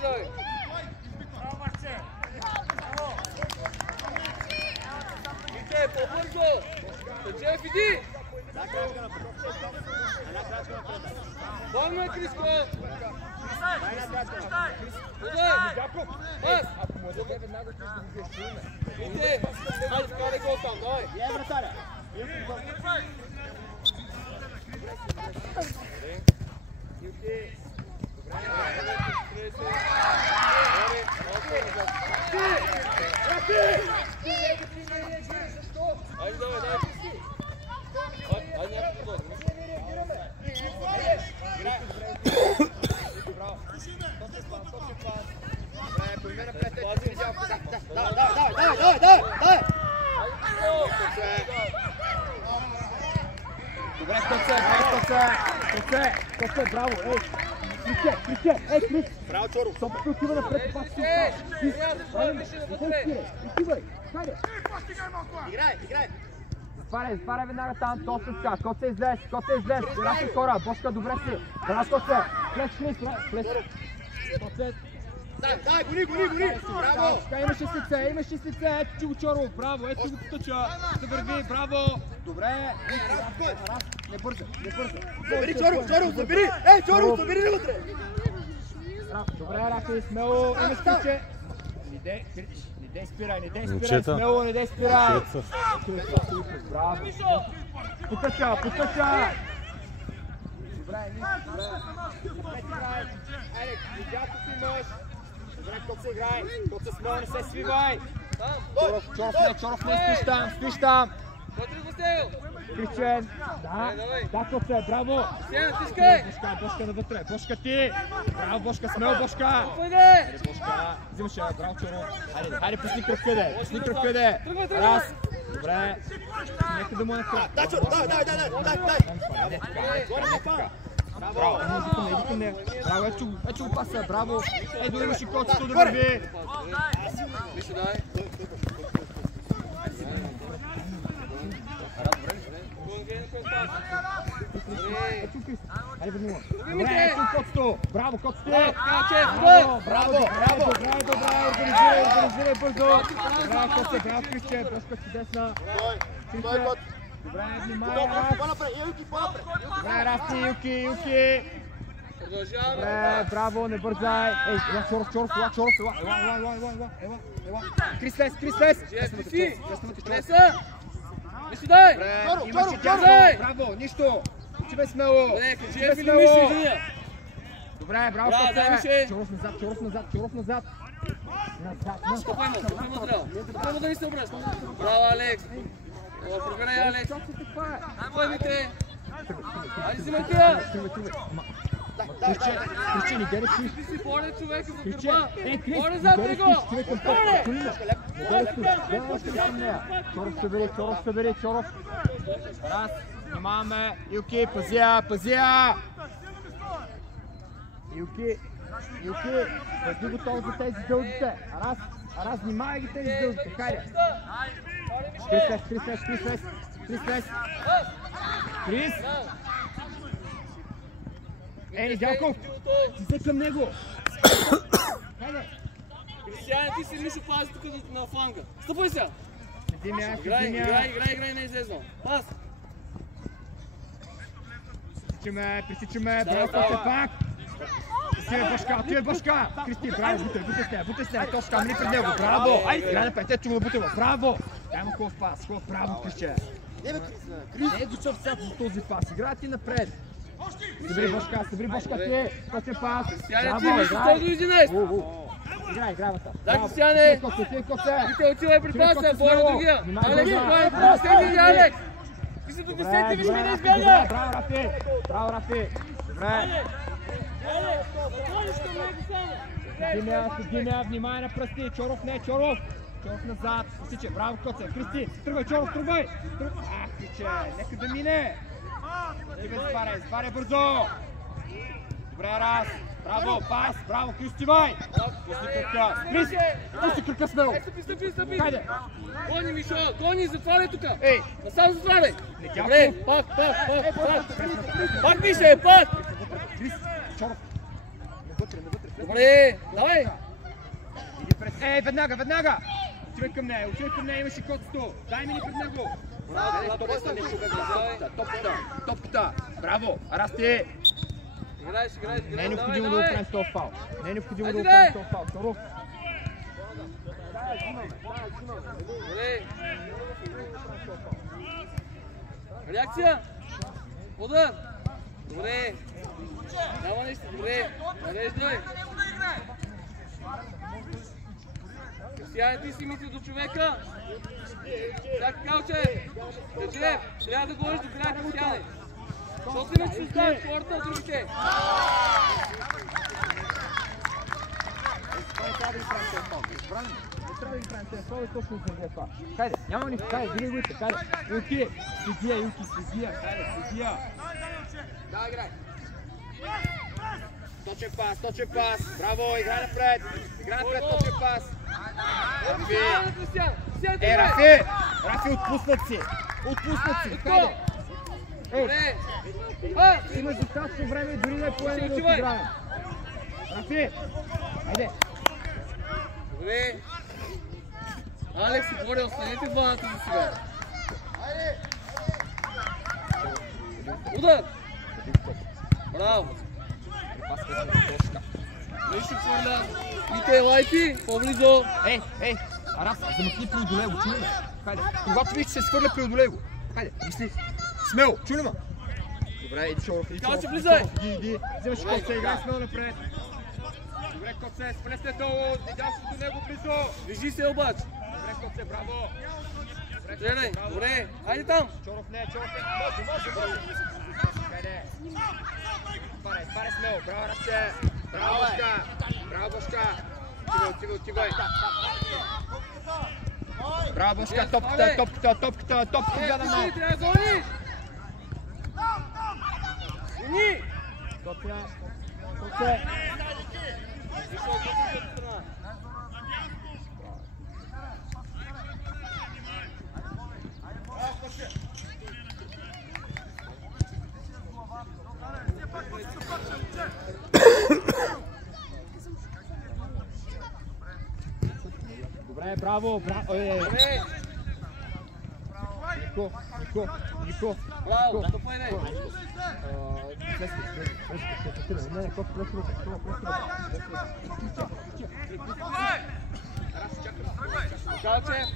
давай. Иде, по-бързо. Тъчев, иди. Бавно е, Криско. Ако може да веднага да ги силме. Иде, хайде, вкарай гол там, давай. Я вратаря. Айде, давай, давай. Айде, някакво подобно. Добре, Коце, браво, Крис, браво, Чоров. Сопът отива напред, пак си отивай, хайде. Играй. Затваряй веднага там, Коце излез, Раси хора, Бошка, добре си. Браво, Коце, плес. Коце. Дай, гони, браво. Имаше сърце, ето че го Чоров, браво, ето го потъча, да върви, браво. Добре, не бърза. Забери Чоров, забери! Чоров, забери ли вътре? Добре, Рафи, смело, имаш ключе. Не дей спирай, смело, не дей спирай. Браво. Потъча. Добре, айде, видяко си имаш. Добре, Коце играй, Коце смело, не се свивай. Чоров не спиш там. Кричен, да, Коце, браво! Бошка навътре, Бошка ти! Браво, Бошка, смело, Бошка! Бошка, взимаш я, браво, Чоров! Хайде, пусни кръвкъде! Раз, добре! Нека да му е кръв! Дай, браво, иди към нея! Браво, ето го паса, браво! Ето имаш и Коцето да върви! Хайде, върни му. Добре, ето Коцето. Браво, Коцето. Браво. Организирай бързо. Браво, Коце, браво, Крисче. Бошка си десна. Добре, внимай, Раз. Добре, Расти, Юки. Добре, браво, не бързай. Ей, Чоров, ела. Крис лез. Нищо дай! Чоров, браво, нищо! Учивай смело! Добре, браво, Коце! Чоров назад! Спокойно да не се обръща! Браво, Алекс! Проверяй, Алекс! Поймите! Айде, взимайте я! Криче, не гледай си! Ти си поле, човек, в гърба! Поле зад него! Поле! Чоров събери! Раз, внимаваме! Юки, пазя! Юки, бъди готов за тези дългите! Раз, внимавай ги тези дългите! Хайде! Крис! Недялков! Си се към него! Хайде! Кристияне, ти си лиш опази тук на фланга. Стъпай сега! Играй, не излезно. Пас! Пресичаме, браво, Коце, пак! Отивай Бошка! Кристи, браво, бутай се, точка, ами пред него, браво! Играй на петет, че го да бутава, браво! Дай му хубав пас, браво, Крисче! Не е готов сега за този пас, играй ти напред! Събери Бошка ти! Коце пас! Кристияне, ти виж 111! Играй, бата! Дай, Кристияне! Ти отивай при паса, бой на другия! Алекс, бой на другия, Алекс! Ти си до 10, виж ме да избяга! Браво, Рафи! Добре! Гимя, внимай на пръсти! Чоров не, Чоров назад! Стиче, браво, Коце! Кристи, тръгвай, Чоров, тръгвай! Ах, тиче, нека да мине! Сваряй бързо! Добре, Раз! Браво, пас! Браво, Кристивай! Пусти кръка смело! Стъпи! Хайде! Гони, Мишо! Гони, затваряй тук! Ей! Насам затваряй! Добре, пак! Пак, Мише, пак! Крис, Чоров! Навътре! Добре, давай! Иди пред... Ей, веднага! Отивай към нея, имаше котсто. Дай ми ни пред него. Топката. Браво, Арасти! Играеш, Не е необходимо да оправим с този фал. Торов. Добре. Реакция! Удар! Добре! Няма нищо, добре! Нареждай! Кристияне, ти си мисли до човека! Чакай, Калче! Тече! Трябва да говориш до края, Кристияне! Защото иначе ще остави хората от другите! Трябва да ги правим тези фал. Трябва да ги правим тези фал и точно за това. Хайде, няма нищо, хайде, винаги го хайде. Илки, следия. Да, играй! Точен пас. Браво, играй напред, точен пас. Рафи, отпуснат си. Хайде. Добре! Имаш достатъчно време, дори да е поеме да отиграем. Рафи, хайде. Добре! Алекс, говори, останете двамата за сега. Удар! Браво! Нищо хвърля. Ите, лайки, по-близо. Ей, Арас, замъкни преодолей го, чули ли? Хайде, когато виж, че се свърля, преодолей го. Хайде, мисли. Смело, чули ма? Добре, иди Шоров, Иди. Вземаш Коце, играй смело напред. Добре, Коце, спресте долу, видял си до него близо. Движи се обаче. Добре, Коце, браво. Тренай, добре, хайде там. Чоров не. Може. Хайде. Спарай смело, браво, Расче. Браво, Бошка. Отивай. Браво, Бошка, топката, гледаме. Трябва да зони. Сини. Коце. Добре, браво. Нико. Браво, стопай не. Калче.